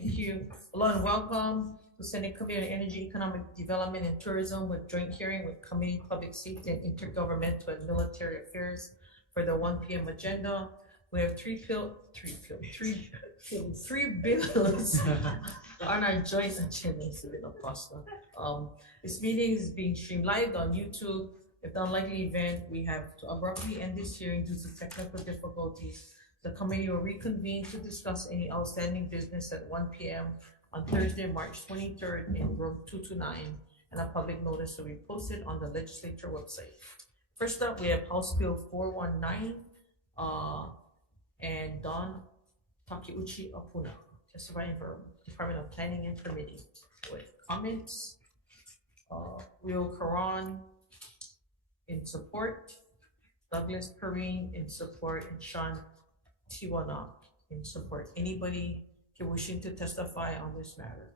Thank you. Hello and welcome to Senate Committee on Energy, Economic Development and Tourism with joint hearing with Committee Public Safety and Intergovernmental and Military Affairs for the 1 p.m. agenda. We have three bills on our joint agenda. It's a bit of pasta. This meeting is being streamed live on YouTube. If the unlikely event, we have to abruptly end this hearing due to technical difficulties. The committee will reconvene to discuss any outstanding business at 1 p.m. on Thursday, March 23rd in room 229, and a public notice will be posted on the legislature website. First up, we have House Bill 419 and Don Takeuchi Apuna testifying for Department of Planning and Permitting with comments. Will Karan in support, Douglas Perrine in support, and Sean Tiwana in support. Anybody wishing to testify on this matter?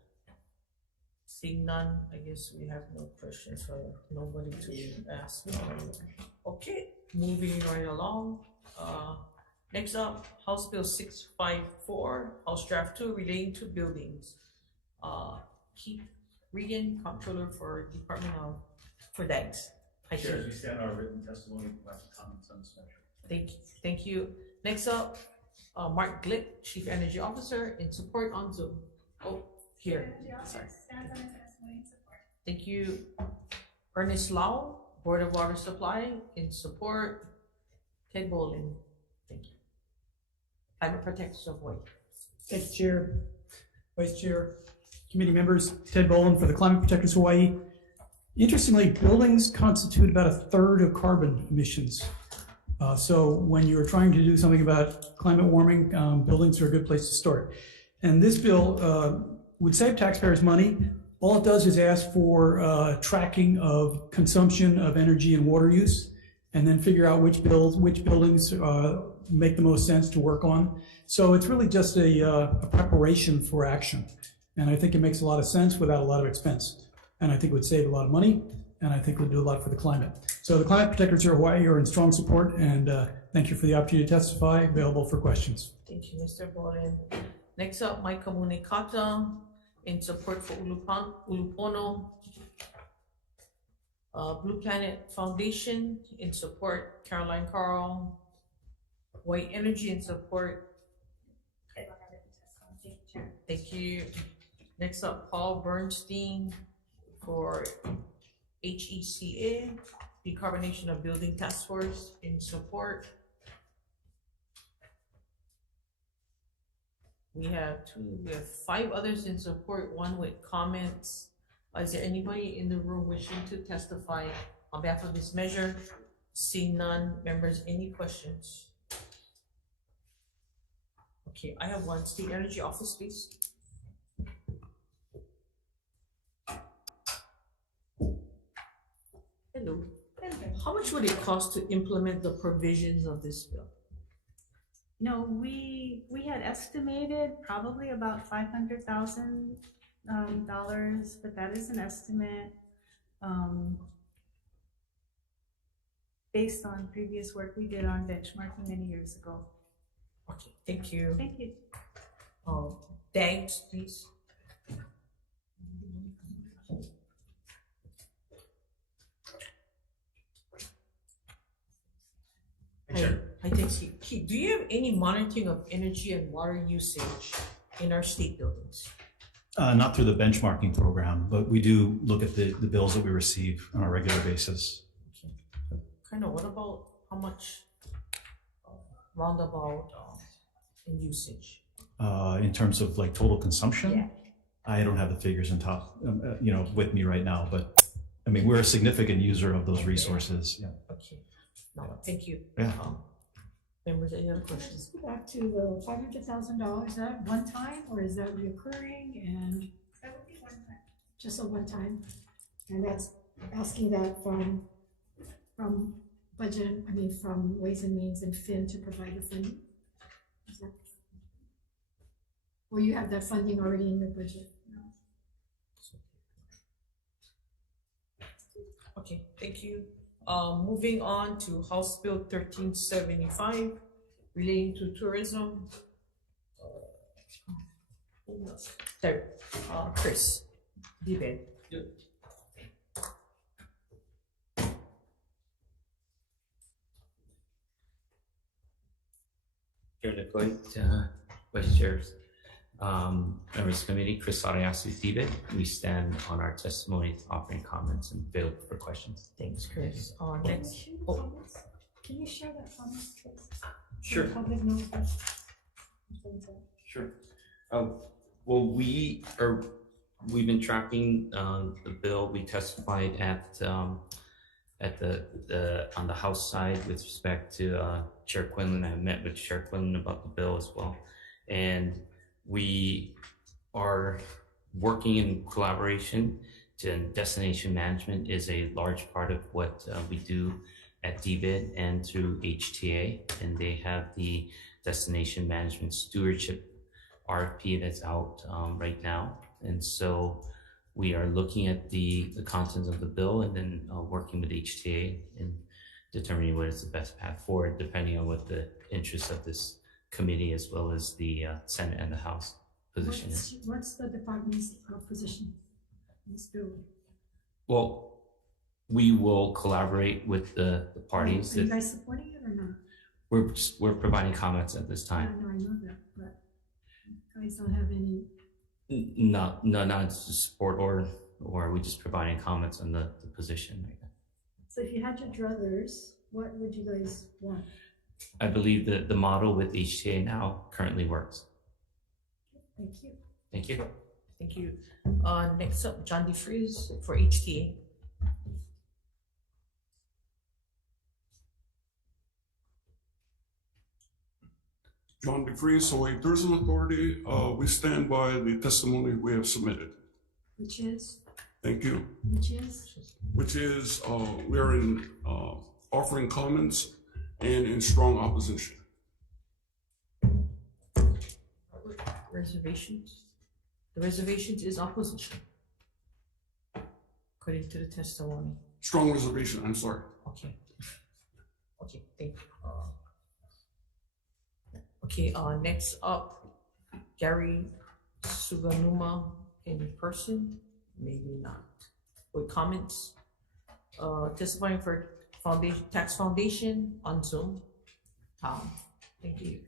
Seeing none, I guess we have no questions, so nobody to ask. Okay, moving right along. Next up, House Bill 654, House Draft 2 relating to buildings. Keith Regan, Comptroller for Department of DAGS. Chair, as we stand our written testimony, we'll have comments on this measure. Thank you. Next up, Mark Glick, Chief Energy Officer, in support on Zoom. Oh, here. Sorry. Thank you. Ernest Lau, Board of Water Supply, in support. Ted Bolin. Thank you. Climate Protectors of Hawaii. Thank you, Chair, Vice Chair, committee members. Ted Bolin for the Climate Protectors Hawaii. Interestingly, buildings constitute about 1/3 of carbon emissions. So when you're trying to do something about climate warming, buildings are a good place to start. And this bill would save taxpayers money. All it does is ask for tracking of consumption of energy and water use, and then figure out which buildings make the most sense to work on. So it's really just a preparation for action. And I think it makes a lot of sense without a lot of expense. And I think it would save a lot of money, and I think it would do a lot for the climate. So the Climate Protectors of Hawaii are in strong support, and thank you for the opportunity to testify. Available for questions. Thank you, Mr. Bolin. Next up, Mike Komunikata, in support for Ulupono. Blue Planet Foundation, in support, Caroline Carl. White Energy, in support. Thank you. Next up, Paul Bernstein for HECA, Decarbonation of Building Task Force, in support. We have 5 others in support, 1 with comments. Is there anybody in the room wishing to testify on behalf of this measure? Seeing none, members, any questions? Okay, I have 1. State Energy Office, please. Hello. How much would it cost to implement the provisions of this bill? No, we had estimated probably about $500,000, but that is an estimate based on previous work we did on benchmarking many years ago. Okay, thank you. Thank you. Thanks, please. Hi, thanks. Do you have any monitoring of energy and water usage in our state buildings? Not through the benchmarking program, but we do look at the bills that we receive on a regular basis. Okay. Kind of, what about how much roundabout in usage? In terms of like total consumption? Yeah. I don't have the figures on top, with me right now, but I mean, we're a significant user of those resources. Yeah. Okay. No, thank you. Yeah. Members, any other questions? Let's go back to the $500,000. Is that one time or is that reoccurring? And That would be one time. just a one time, and that's asking that from budget. I mean, from Ways and Means and Fin to provide the funding. Is that, or you have that funding already in your budget? Okay, thank you. Moving on to House Bill 1375 relating to tourism. Chris, David. Chair Decoit, Vice Chairs, members of the committee, Chris Arias David. We stand on our testimony, offering comments and available for questions. Thanks, Chris. Can you Next, share the oh, comments? Can you share that comments, please? Sure. So the public knows that. Sure. Well, we've been tracking the bill. We testified at the on the House side with respect to Chair Quinlan. I met with Chair Quinlan about the bill as well, and we are working in collaboration. Destination management is a large part of what we do at DVID and through HTA, and they have the destination management stewardship RFP that's out right now. And so we are looking at the contents of the bill and then working with HTA and determining what is the best path forward, depending on what the interests of this committee as well as the Senate and the House position is. What's the department's position in this bill? Well, we will collaborate with the parties. Are you guys supporting it or not? We're providing comments at this I time. know that, but you guys don't have any. No, not to support or we just providing comments on the position right now. So if you had your druthers, what would you guys want? I believe that the model with HTA now currently works. Thank you. Thank you. thank you. Next up, John DeFries for HTA. John DeFries, Hawaii Tourism Authority. We stand by the testimony we have submitted. Which is? Thank you. Which is? Which is, we are in offering comments and in strong opposition. Reservations? The reservations is opposition, according to the testimony. Strong reservation, I'm sorry. Okay. Okay, thank you. Okay, next up, Gary Suganuma in person, maybe not, with comments. Testifying for Tax Foundation on Zoom. Tom, thank you.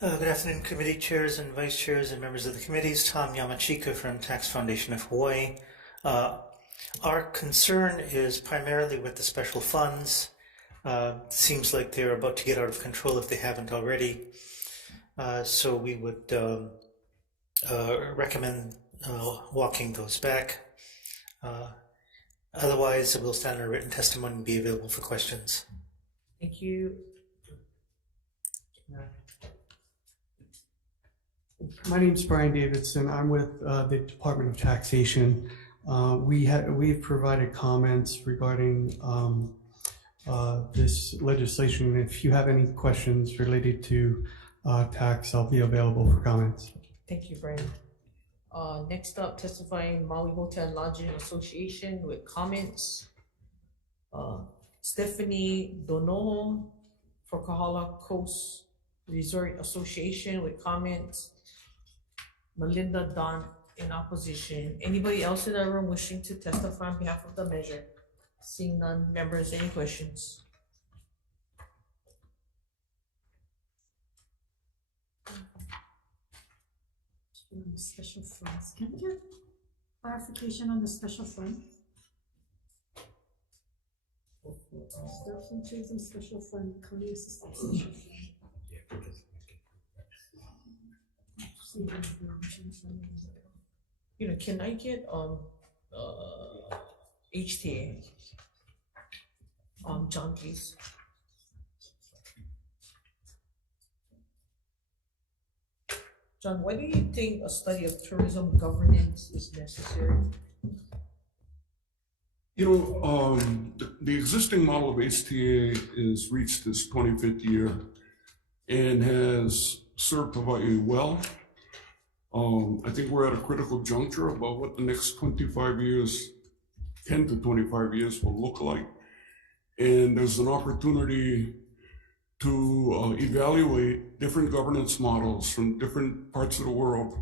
Good afternoon, committee chairs and vice chairs and members of the committees. Tom Yamachika from Tax Foundation of Hawaii. Our concern is primarily with the special funds. Seems like they're about to get out of control if they haven't already. So we would recommend walking those back. Otherwise, we'll stand our written testimony and be available for questions. Thank you. My name is Brian Davidson. I'm with the Department of Taxation. We've provided comments regarding this legislation. If you have any questions related to tax, I'll be available for comments. Thank you, Brian. Next up, testifying Maui Hotel and Lodging Association with comments. Stephanie Donoho for Kahala Coast Resort Association with comments. Melinda Don in opposition. Anybody else in the room wishing to testify on behalf of the measure? Seeing none, members, any questions? Special funds. Can we get clarification on the special fund? Tourism Special Fund, County Assistance Special Fund. You know, can I get HTA? John, please. John, why do you think a study of tourism governance is necessary? You know, the existing model of HTA is reached its 25th year and has served Hawaii well. I think we're at a critical juncture about what the next 25 years, 10 to 25 years will look like. And there's an opportunity to evaluate different governance models from different parts of the world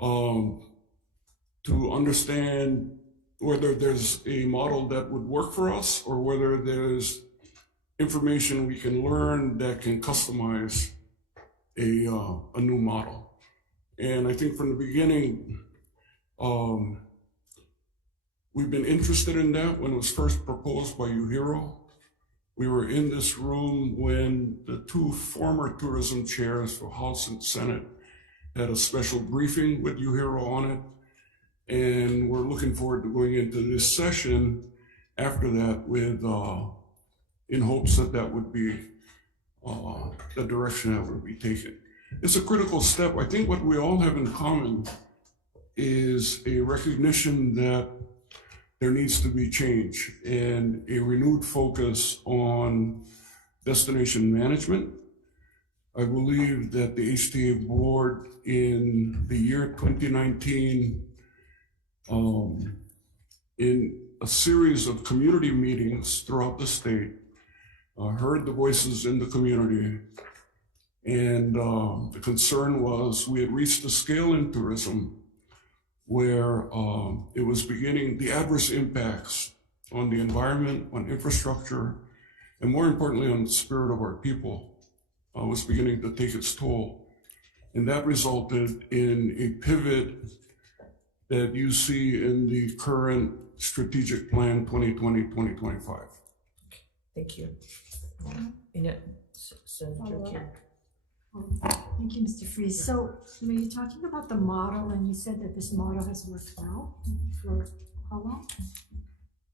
to understand whether there's a model that would work for us or whether there's information we can learn that can customize a new model. And I think from the beginning, we've been interested in that when it was first proposed by UHERO. We were in this room when the two former tourism chairs for House and Senate had a special briefing with UHERO on it. And we're looking forward to going into this session after that with, in hopes that that would be the direction that would be taken. It's a critical step. I think what we all have in common is a recognition that there needs to be change and a renewed focus on destination management. I believe that the HTA board in the year 2019, in a series of community meetings throughout the state, heard the voices in the community. And the concern was we had reached a scale in tourism where it was beginning, the adverse impacts on the environment, on infrastructure, and more importantly on the spirit of our people was beginning to take its toll. And that resulted in a pivot that you see in the current strategic plan 2020-2025. Thank you. Senator Kim. Thank you, Mr. Freeze. So, you're talking about the model, and you said that this model has worked well for how long?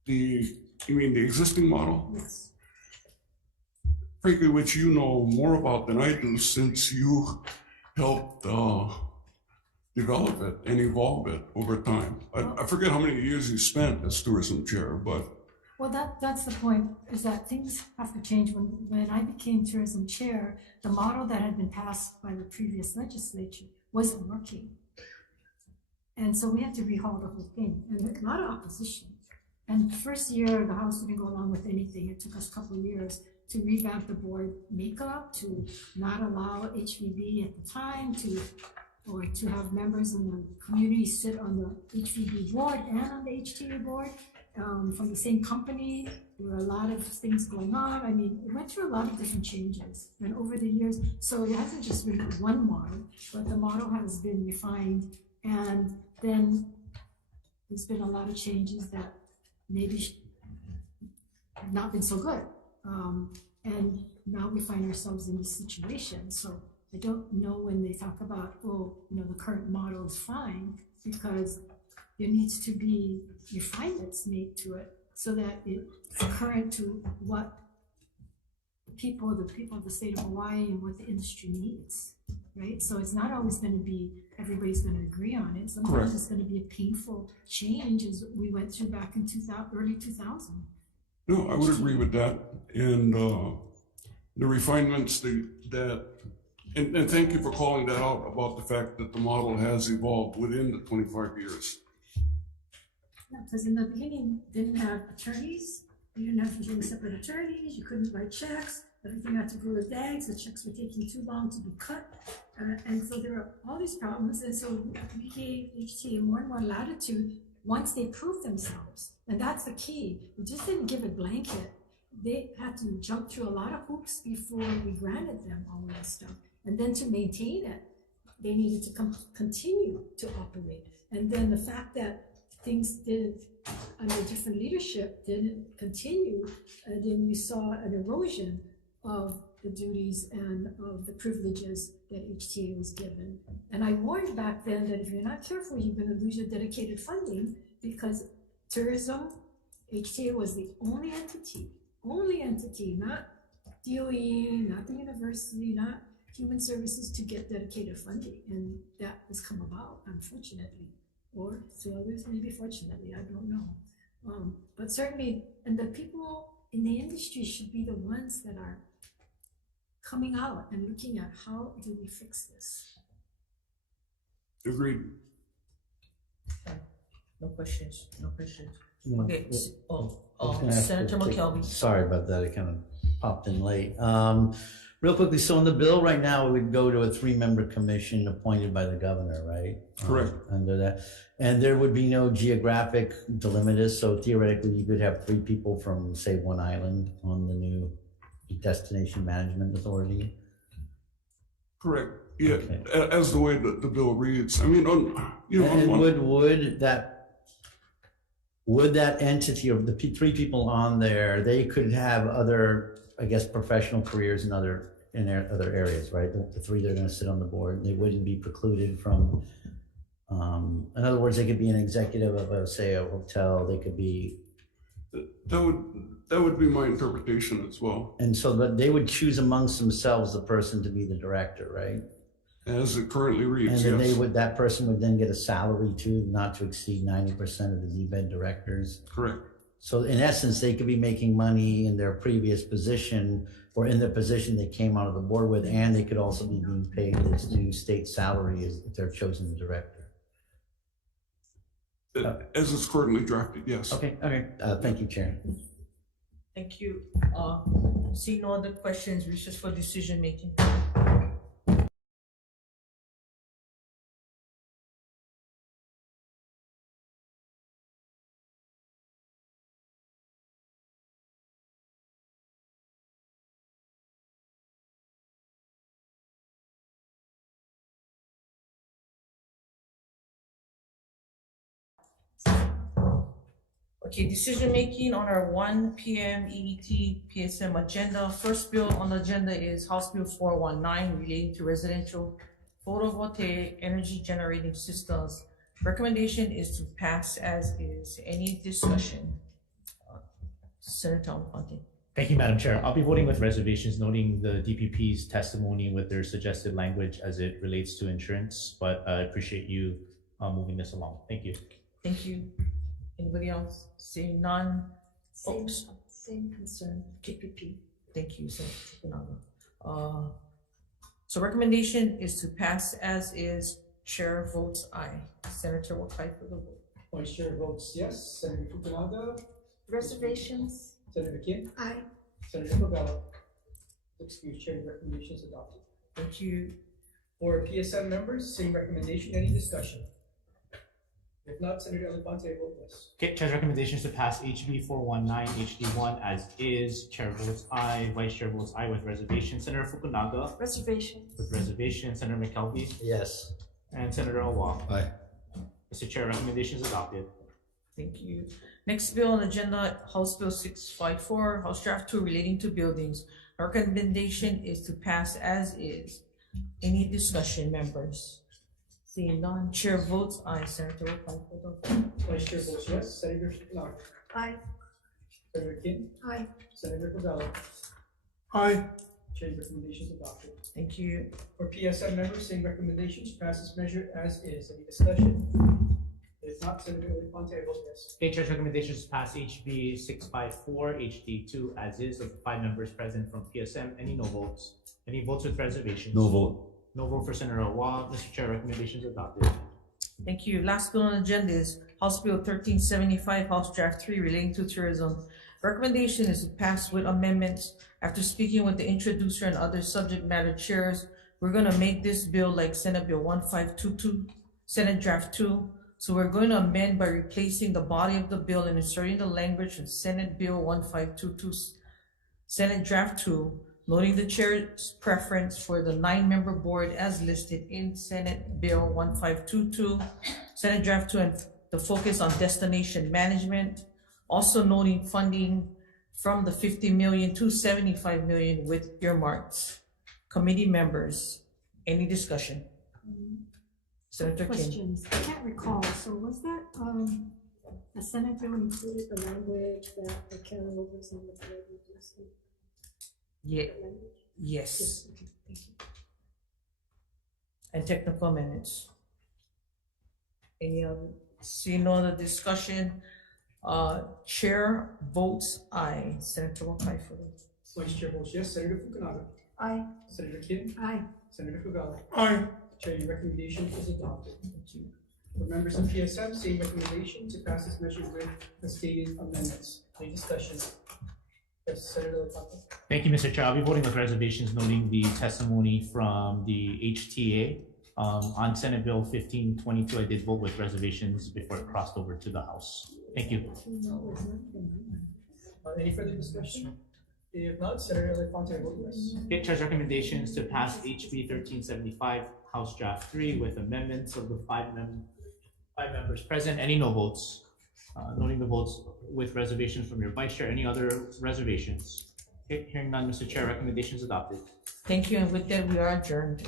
You mean the existing model? Yes. Frankly, which you know more about than I do, since you helped develop it and evolve it over time. I forget how many years you spent as tourism chair, but. Well, that's the point, is that things have to change. When I became tourism chair, the model that had been passed by the previous legislature wasn't working. And so we had to rehaul the whole thing, and a lot of opposition. And the first year, the House didn't go along with anything. It took us a couple of years to revamp the board makeup, to not allow HVB at the time, or to have members in the community sit on the HVB board and on the HTA board. From the same company. There were a lot of things going on. I mean, it went through a lot of different changes and over the years. So it hasn't just been one model, but the model has been refined. And then there's been a lot of changes that maybe have not been so good. And now we find ourselves in this situation. So I don't know when they talk about, oh, the current model is fine, because there needs to be refinements made to it so that it's current to what the people of the state of Hawaii and what the industry needs, right? So it's not always going to be, everybody's going to agree on it. Sometimes it's going to be a painful change, as we went through back in early 2000. No, I would agree with that. And the refinements and thank you for calling that out about the fact that the model has evolved within the 25 years. Yeah, because in the beginning, didn't have attorneys. You didn't have to do separate attorneys. You couldn't write checks. Everything had to go to bags. The checks were taking too long to be cut. And so there were all these problems. And so we gave HTA more and more latitude once they proved themselves. And that's the key. We just didn't give it blanket. They had to jump through a lot of hoops before we granted them all of this stuff. And then to maintain it, they needed to continue to operate. And then the fact that things didn't, under different leadership, didn't continue, and then we saw an erosion of the duties and of the privileges that HTA was given. And I warned back then that if you're not careful, you're going to lose your dedicated funding, because tourism, HTA was the only entity, not DOE, not the university, not human services, to get dedicated funding. And that has come about, unfortunately. Or to others, maybe fortunately, I don't know. But certainly, and the people in the industry should be the ones that are coming out and looking at how do we fix this. Agreed. Okay. No questions. No, Okay. Senator Senator McKelvey. Sorry about that, it kind of popped in late. Real quickly, so in the bill right now, it would go to a 3-member commission appointed by the governor, right? Correct. Under that. And there would be no geographic delimitus, so theoretically you could have 3 people from, say, one island on the new Destination Management Authority? Correct. Yeah, Okay. as the way that the bill reads. I mean, And would that entity of the 3 people on there, they could have other, I guess, professional careers in other areas, right? The 3 that are going to sit on the board, they wouldn't be precluded from. In other words, they could be an executive of, say, a hotel. They could be. That would be my interpretation as well. And so, but they would choose amongst themselves the person to be the director, right? As it currently reads, And then yes. that person would then get a salary too, not to exceed 90% of the ZBED directors. Correct. So in essence, they could be making money in their previous position or in the position they came out of the board with, and they could also be being paid this new state salary if they're chosen the director. As it's currently drafted, yes. Okay. Thank you, Chair. Thank you. Seeing no other questions, recess for decision making. Okay, decision making on our 1 p.m. EET-PSM agenda. First bill on the agenda is House Bill 419 relating to residential photovoltaic energy generating systems. Recommendation is to pass as is. Any discussion? Senator Alfonte. Thank you, Madam Chair. I'll be voting with reservations, noting the DPP's testimony with their suggested language as it relates to insurance, but I appreciate you moving this along. Thank you. Thank you. Anybody else? Seeing none? Same concern, DPP. Thank you, Senator Fukunaga. So recommendation is to pass as is. Chair votes aye. Senator Wakai for the vote. Vice Chair votes yes. Senator Fukunaga, Reservations? Senator Kim, Aye. Senator Covella. Excuse Chair, recommendations adopted. Thank you. For PSM members, same recommendation, any discussion? If not, Senator Elefante, vote yes. Okay, Chair's recommendations to pass HB 419 HD1 as is. Chair votes aye. Vice Chair votes aye with reservation. Senator Fukunaga Reservations. with reservation. Senator McKelvey Yes. and Senator Awa. Aye. Mr. Chair, recommendations adopted. Thank you. Next bill on the agenda, House Bill 654, House Draft 2 relating to buildings. Recommendation is to pass as is. Any discussion, members? Seeing none, Chair votes aye. Senator Wakai for the vote. Vice Chair votes yes. Senator Fukunaga, Aye. Senator Kim, Aye. Senator Covella. Aye. Chair's recommendations adopted. Thank you. For PSM members, same recommendations, passes measure as is. Any discussion? If not, Senator Elefante, vote yes. Okay, Chair's recommendations to pass HB 654 HD2 as is of 5 members present from PSM. Any no votes? Any votes with reservations? No vote. No vote for Senator Awa. Mr. Chair, recommendations adopted. Thank you. Last bill on the agenda is House Bill 1375, House Draft 3 relating to tourism. Recommendation is to pass with amendments. After speaking with the introducer and other subject matter chairs, we're going to make this bill like Senate Bill 1522, Senate Draft 2. So we're going to amend by replacing the body of the bill and inserting the language from Senate Bill 1522, Senate Draft 2, noting the chair's preference for the 9-member board as listed in Senate Bill 1522, Senate Draft 2, and the focus on destination management. Also noting funding from the 50 million to 75 million with earmarks. Committee members, any discussion? Senator Kim. Questions. I can't recall. So was that, the Senate bill included the language that the carryovers on the board were listed? Yeah, Language? yes, Okay, thank you. and technical amendments. Any other, see no other discussion? Chair votes aye. Senator Wakai for the Vice Chair votes yes. Senator Fukunaga, Aye. Senator Kim, Aye. Senator Covella. Aye. Chair, your recommendation is adopted. Thank you. For members of PSM, same recommendation to pass this measure with the stated amendments. Any discussion? Yes, Senator Lopez. Thank you, Mr. Chair. I'll be voting with reservations, noting the testimony from the HTA. On Senate Bill 1522, I did vote with reservations before it crossed over to the House. Thank you. Any further discussion? If not, Senator Elefante, vote yes. Okay, Chair's recommendations to pass HB 1375, House Draft 3 with amendments of the five members present. Any no votes? Noting the votes with reservations from your Vice Chair. Any other reservations? Okay, hearing none, Mr. Chair, recommendations adopted. Thank you, and with that, we are adjourned.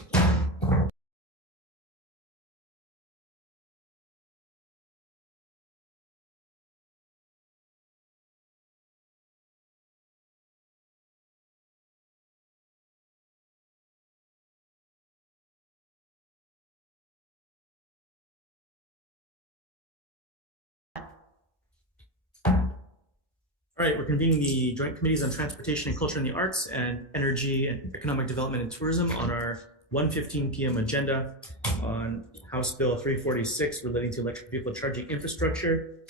All right, we're convening the Joint Committees on Transportation and Culture and the Arts and Energy and Economic Development and Tourism on our 1:15 p.m. agenda on House Bill 346 relating to electric vehicle charging infrastructure.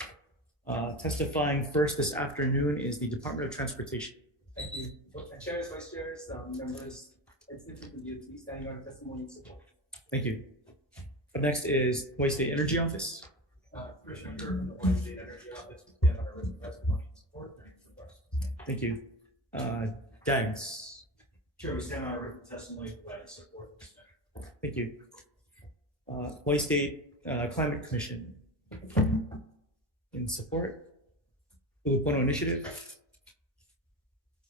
Testifying first this afternoon is the Department of Transportation. Thank you. Chairs, vice chairs, members, institute from DOT standing on testimony and support. Thank you. Up next is Hawaii State Energy Office. Commissioner Kerr from the Hawaii State Energy Office, we stand on our written testimony and support. Thank you. Dags. Chair, we stand on our written testimony providing support for this measure. Thank you. Hawaii State Climate Commission. In support. Ulupono Initiative.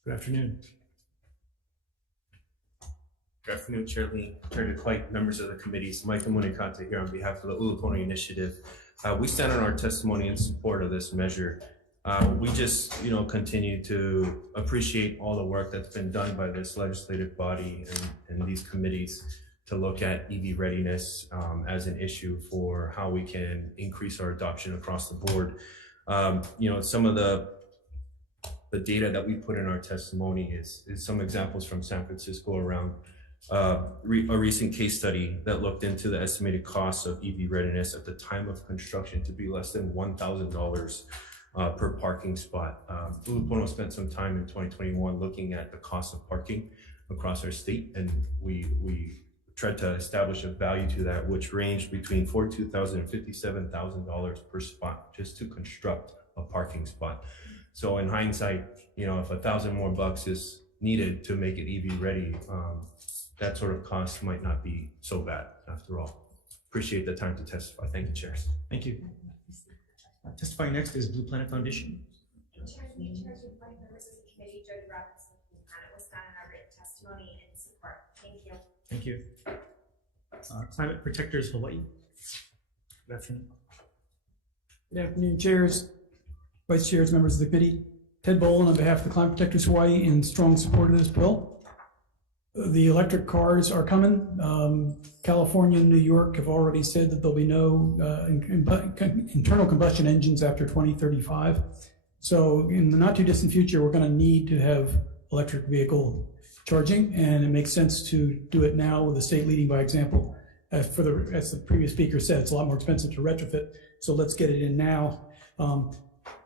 Good afternoon. Good afternoon, Chair Lee, Chair DeQuite, members of the committees. Mike Amunikata here on behalf of the Ulupono Initiative. We stand on our testimony in support of this measure. We just, continue to appreciate all the work that's been done by this legislative body and these committees to look at EV readiness as an issue for how we can increase our adoption across the board. Some of the data that we put in our testimony is some examples from San Francisco around a recent case study that looked into the estimated costs of EV readiness at the time of construction to be less than $1,000 per parking spot. Ulupono spent some time in 2021 looking at the cost of parking across our state, and we tried to establish a value to that, which ranged between $42,000 and $57,000 per spot just to construct a parking spot. So in hindsight, if $1,000 more bucks is needed to make it EV ready, that sort of cost might not be so bad after all. Appreciate the time to testify. Thank you, chairs. Thank you. Testifying next is Blue Planet Foundation. Members of the committee, Jody Robinson from Blue Planet will stand on our written testimony in support. Thank you. Thank you. Climate Protectors Hawaii. Good afternoon. Good afternoon, chairs, vice chairs, members of the committee. Ted Boland on behalf of the Climate Protectors Hawaii in strong support of this bill. The electric cars are coming. California and New York have already said that there'll be no internal combustion engines after 2035. So in the not too distant future, we're going to need to have electric vehicle charging, and it makes sense to do it now with the state leading by example. As the previous speaker said, it's a lot more expensive to retrofit, so let's get it in now.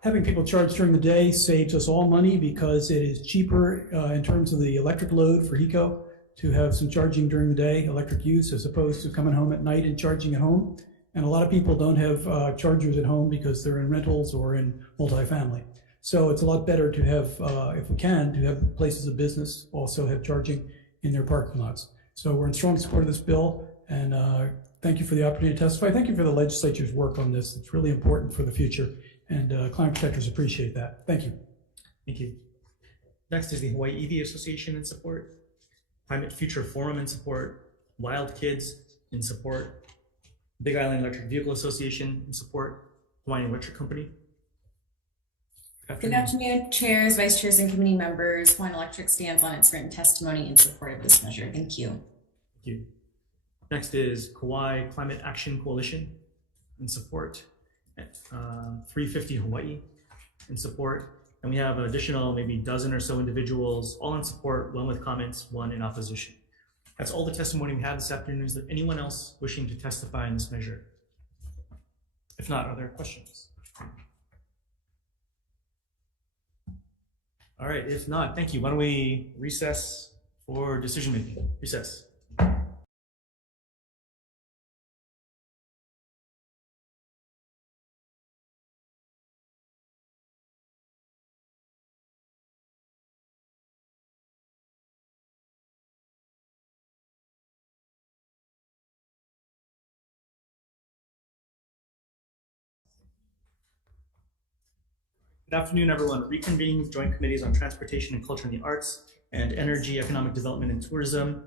Having people charge during the day saves us all money because it is cheaper in terms of the electric load for HECO to have some charging during the day, electric use, as opposed to coming home at night and charging at home. And a lot of people don't have chargers at home because they're in rentals or in multifamily. So it's a lot better to have, if we can, to have places of business also have charging in their parking lots. So we're in strong support of this bill, and thank you for the opportunity to testify. Thank you for the legislature's work on this. It's really important for the future, and climate protectors appreciate that. Thank you. Thank you. Next is the Hawaii EV Association in support, Climate Future Forum in support, Wild Kids in support, Big Island Electric Vehicle Association in support, Hawaiian Electric Company. Good afternoon, chairs, vice chairs, and committee members. Hawaiian Electric stands on its written testimony in support of this measure. Thank you. Thank you. Next is Kauai Climate Action Coalition in support, 350 Hawaii in support, and we have an additional maybe dozen or so individuals, all in support, one with comments, one in opposition. That's all the testimony we have this afternoon. Is there anyone else wishing to testify in this measure? If not, are there questions? All right, if not, thank you. Why don't we recess for decision making? Recess. Good afternoon, everyone. Reconvening joint committees on transportation and culture and the arts and energy, economic development and tourism.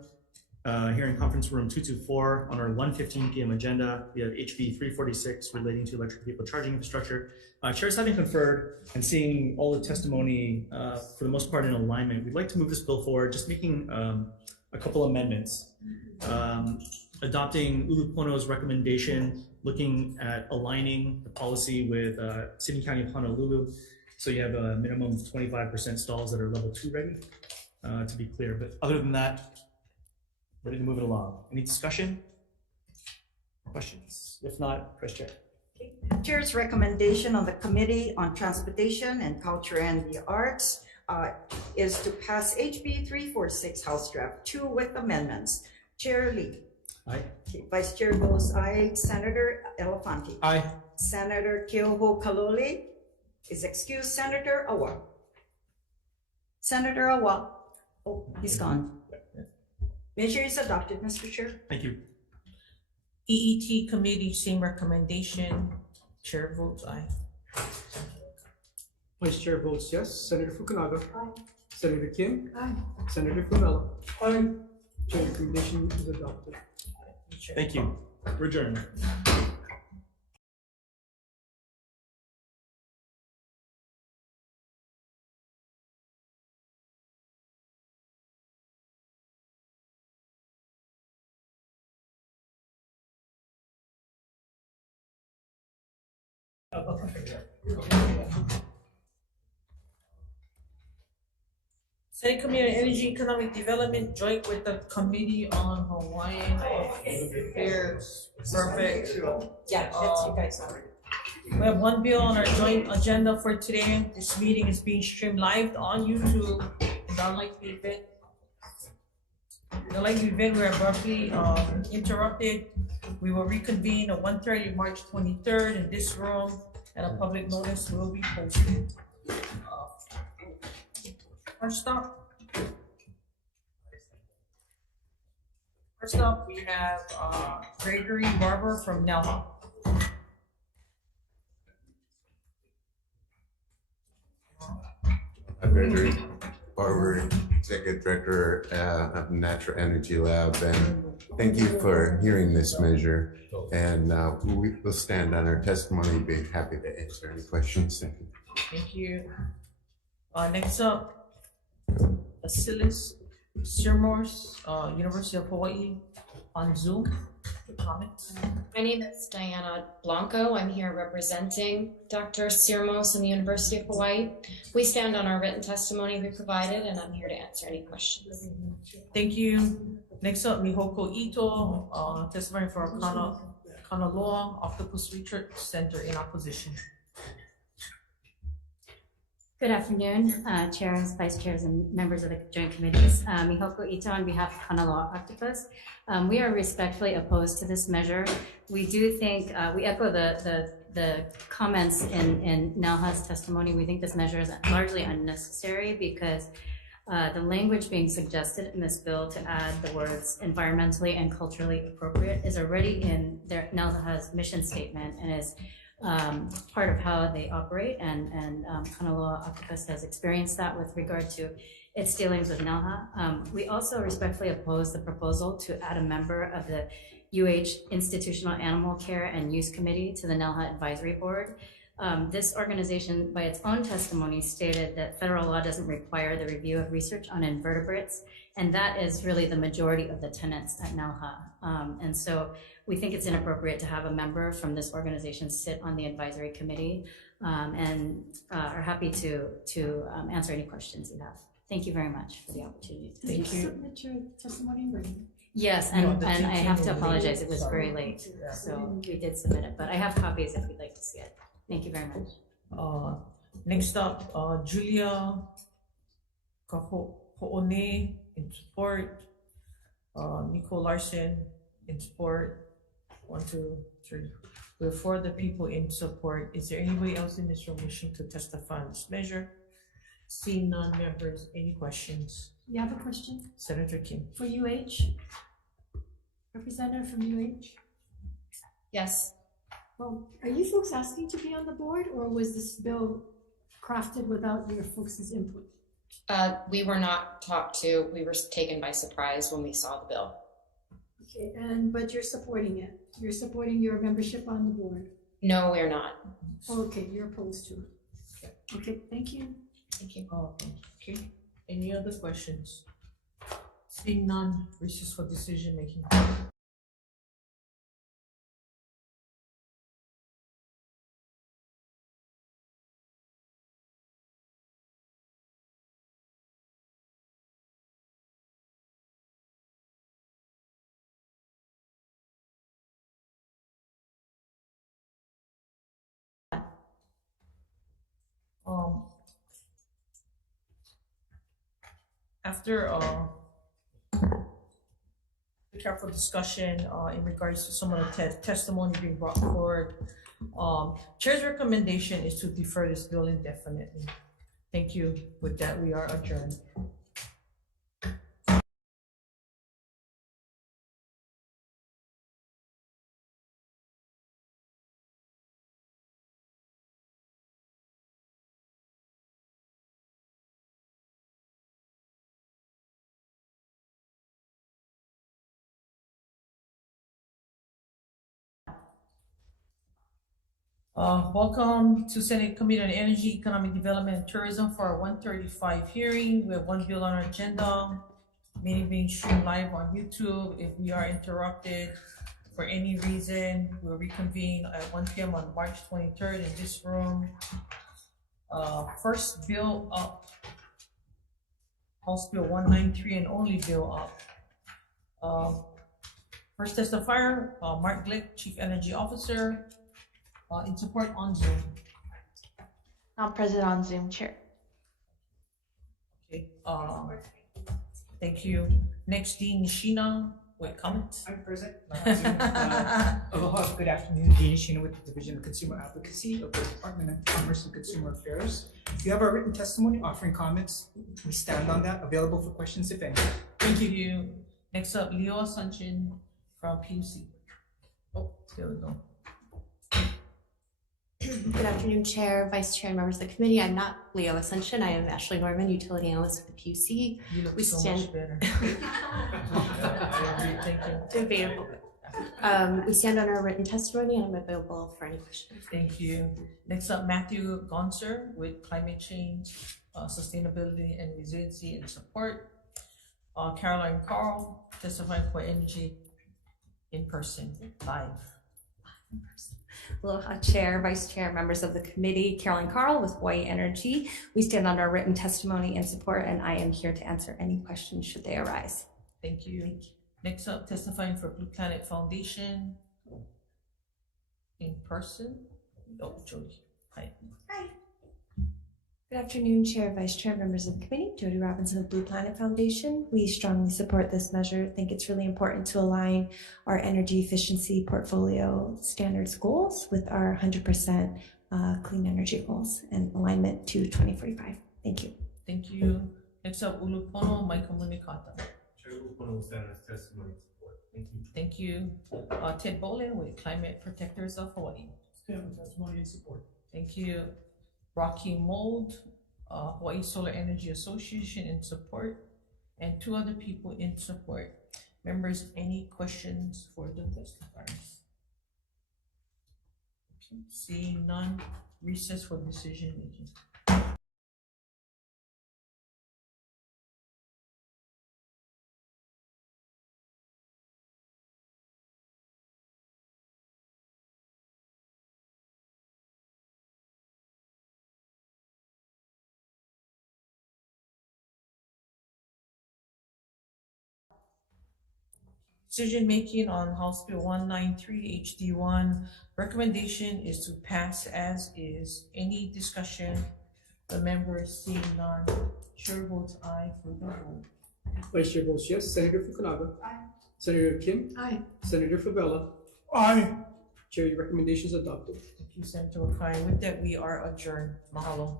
Here in conference room 224 on our 1:15 p.m. agenda, we have HB 346 relating to electric vehicle charging infrastructure. Chairs having conferred and seeing all the testimony for the most part in alignment, we'd like to move this bill forward, just making a couple amendments. Adopting Ulupono's recommendation, looking at aligning the policy with City and County of Honolulu. So you have a minimum of 25% stalls that are level 2 ready, to be clear. But other than that, ready to move it along. Any discussion? Questions? If not, Vice Chair. Chair's recommendation on the Committee on Transportation and Culture and the Arts is to pass HB 346 House Draft 2 with amendments. Chair Lee. Aye. Okay, Vice Chair votes aye. Senator Elefante. Aye. Senator Keoho Kalole is excused. Senator Awa. Senator Awa. Oh, he's gone. Measure is adopted, Mr. Chair. Thank you. EET Committee, same recommendation. Chair votes aye. Vice Chair votes yes. Senator Fukunaga. Aye. Senator King. Aye. Senator Fumella. Aye. Chair recommendation is adopted. Thank you. We're adjourned. Senate Committee on Energy, Economic Development, joint with the Committee on Hawaiian Affairs. Perfect. Yeah, that's you guys. We have one bill on our joint agenda for today. This meeting is being streamed live on YouTube. And unlike the event, we are abruptly interrupted. We will reconvene on 1:30 March 23rd in this room, and a public notice will be posted. First up, we have Gregory Barber from NELHA. Gregory Barber, Executive Director of Natural Energy Lab, and thank you for hearing this measure. And we will stand on our testimony, be happy to answer any questions. Thank you. Thank you. Next up, Asilis Sirmors, University of Hawaii, on Zoom. Comments? My name is Diana Blanco. I'm here representing Dr. Sirmos and the University of Hawaii. We stand on our written testimony we provided, and I'm here to answer any questions. Thank you. Next up, Mihoko Ito, testifying for Kanaloa Octopus Research Center in opposition. Good afternoon, chairs, vice chairs, and members of the joint committees. Mihoko Ito on behalf of Kanaloa Octopus. We are respectfully opposed to this measure. We do think, we echo the comments in NELHA's testimony. We think this measure is largely unnecessary because the language being suggested in this bill to add the words environmentally and culturally appropriate is already in NELHA's mission statement and is part of how they operate, and Kanaloa Octopus has experienced that with regard to its dealings with NELHA. We also respectfully oppose the proposal to add a member of the Institutional Animal Care and Use Committee to the NELHA Advisory Board. This organization, by its own testimony, stated that federal law doesn't require the review of research on invertebrates, and that is really the majority of the tenants at NELHA. And so we think it's inappropriate to have a member from this organization sit on the advisory committee, and are happy to answer any questions you have. Thank you very much for the opportunity. Thank you. Submit your testimony, or? Yes, and I have to apologize, it was very late, so we did submit it, but I have copies if you'd like to see it. Thank you very much. Next up, Julia Ho'one in support. Nicole Larson in support. 1, 2, 3. We have 4 other people in support. Is there anybody else in this room wishing to testify on this measure? Seeing none, members, any questions? You have a question Senator Kim. for UH? Representative from UH? Yes. Well, are you folks asking to be on the board, or was this bill crafted without your folks' input? We were not talked to. We were taken by surprise when we saw the bill. Okay, but you're supporting it. You're supporting your membership on the board. No, we're not. Okay, you're opposed to it. Okay, thank you. Thank you. Okay, any other questions? Seeing none, recess for decision making. After careful discussion in regards to some of the testimony being brought forward, Chair's recommendation is to defer this bill indefinitely. Thank you. With that, we are adjourned. Welcome to Senate Committee on Energy, Economic Development, and Tourism for our 135 hearing. We have 1 bill on our agenda, meeting being streamed live on YouTube. If we are interrupted for any reason, we'll reconvene at 1 p.m. on March 23rd in this room. First bill up, House Bill 193 and only bill up. First testifier, Mark Glick, Chief Energy Officer. In support on Zoom. I'm present on Zoom, Chair. Okay, thank you. Next, Dean Nishina with comments. I'm present. Aloha, good afternoon. Dean Nishina with the Division of Consumer Advocacy of the Department of Commerce and Consumer Affairs. We have our written testimony offering comments. We stand on that, available for questions if any. Thank you. Next up, Leo Sanchin from PUC. Oh, there we go. Good afternoon, Chair, Vice Chair, and members of the committee. I'm not Leo Ascension. I am Ashley Norman, Utility Analyst with the PUC. You look so much better. Debatable. We stand on our written testimony, and I'm available for any questions. Thank you. Next up, Matthew Gonser with Climate Change, Sustainability and Resiliency and Support. Caroline Carl testifying for Energy in person, live. Aloha, Chair, Vice Chair, members of the committee. Caroline Carl with Hawai'i Energy. We stand on our written testimony and support, and I am here to answer any questions should they arise. Thank you. Next up, testifying for Blue Planet Foundation in person. Oh, Jody. Hi. Hi. Good afternoon, Chair, Vice Chair, members of the committee. Jody Robinson of Blue Planet Foundation. We strongly support this measure. I think it's really important to align our energy efficiency portfolio standards goals with our 100% clean energy goals and alignment to 2045. Thank you. Thank you. Next up, Ulupono Michael Munikata. Chair Ulupono will stand as testimony support. Thank you. Thank you. Ted Bolin with Climate Protectors of Hawaii. Stand with testimony and support. Thank you. Rocky Mold, Hawaii Solar Energy Association in support, and 2 other people in support. Members, any questions for the testifiers? Okay. Seeing none, recess for decision making. Decision making on House Bill 193 HD1. Recommendation is to pass as is. Any discussion The members seeing none, chair votes aye for the vote. Vice Chair votes yes. Senator Fukunaga. Aye. Senator Kim. Aye. Senator Favela. Aye. Chair, your recommendation is adopted. Thank you, Senator Wakai. With that, we are adjourned. Mahalo.